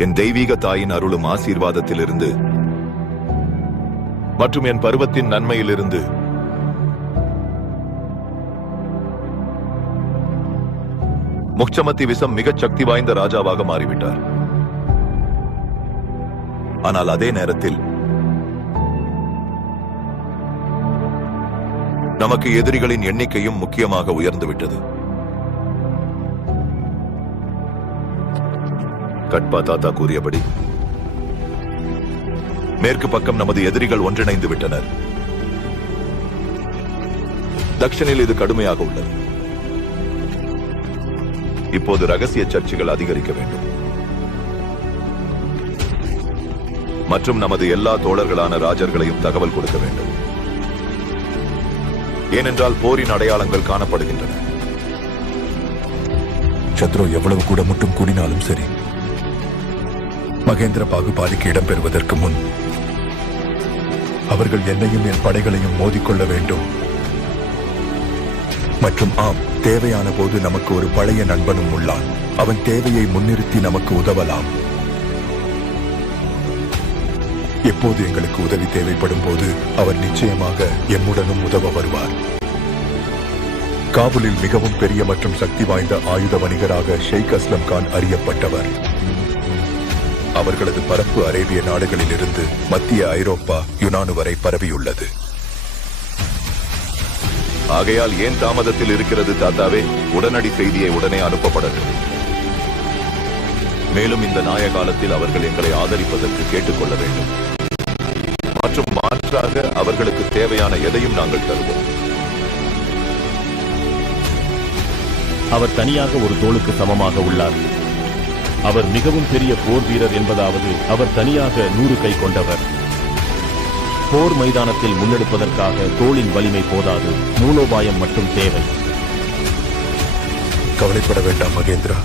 என் தெய்வீக தாயின் அருளும் ஆசீர்வாதத்திலிருந்து மற்றும் என் பருவத்தின் நன்மையிலிருந்து முக்சமத்தி விசம் மிகச் சக்தி வாய்ந்த ராஜாவாக மாறிவிட்டார். ஆனால் அதே நேரத்தில் நமக்கு எதிரிகளின் எண்ணிக்கையும் முக்கியமாக உயர்ந்துவிட்டது. கட்பா தாத்தா கூறியபடி மேற்கு பக்கம் நமது எதிரிகள் ஒன்றிணைந்து விட்டனர். தக்ஷனில் இது கடுமையாக உள்ளது. இப்போது ரகசிய சர்ச்சைகள் அதிகரிக்க வேண்டும் மற்றும் நமது எல்லா தோழர்களான ராஜர்களையும் தகவல் கொடுக்க வேண்டும். ஏனென்றால் போரின் அடையாளங்கள் காணப்படுகின்றன. சத்ரு எவ்வளவு கூட மட்டும் கூடினாலும் சரி, மகேந்திர பாகுபாதிக்கு இடம்பெறுவதற்கு முன் அவர்கள் என்னையும் என் படைகளையும் மோதிக்கொள்ள வேண்டும். மற்றும் ஆம், தேவையான போது நமக்கு ஒரு பழைய நண்பனும் உள்ளான். அவன் தேவையை முன்னிறுத்தி நமக்கு உதவலாம். எப்போது எங்களுக்கு உதவி தேவைப்படும் போது அவர் நிச்சயமாக எம்முடனும் உதவ வருவார். காபூலில் மிகவும் பெரிய மற்றும் சக்தி வாய்ந்த ஆயுத வணிகராக ஷேக் அஸ்லம் கான் அறியப்பட்டவர். அவர்களது பரப்பு அரேபிய நாடுகளிலிருந்து மத்திய ஐரோப்பா, யுனானு வரை பரவியுள்ளது. ஆகையால் ஏன் தாமதத்தில் இருக்கிறது தாத்தாவே? உடனடி செய்தியை உடனே அனுப்பப்படட்டும். மேலும் இந்த நாய காலத்தில் அவர்கள் எங்களை ஆதரிப்பதற்கு கேட்டுக்கொள்ள வேண்டும் மற்றும் மாற்றாக அவர்களுக்கு தேவையான எதையும் நாங்கள் தருவோம். அவர் தனியாக ஒரு தோளுக்கு சமமாக உள்ளார். அவர் மிகவும் பெரிய போர் வீரர் என்பதாவது அவர் தனியாக 100 கை கொண்டவர். போர் மைதானத்தில் முன்னெடுப்பதற்காக தோளின் வலிமை போதாது, மூலோபாயம் மட்டும் தேவை. கவலைப்பட வேண்டாம் மகேந்திரா.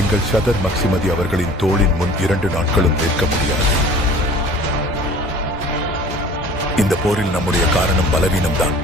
எங்கள் சதர் மக்சிமதி அவர்களின் தோளின் முன் 2 நாட்களும் நிற்க முடியாது. இந்த போரில் நம்முடைய காரணம் பலவீனம்தான்.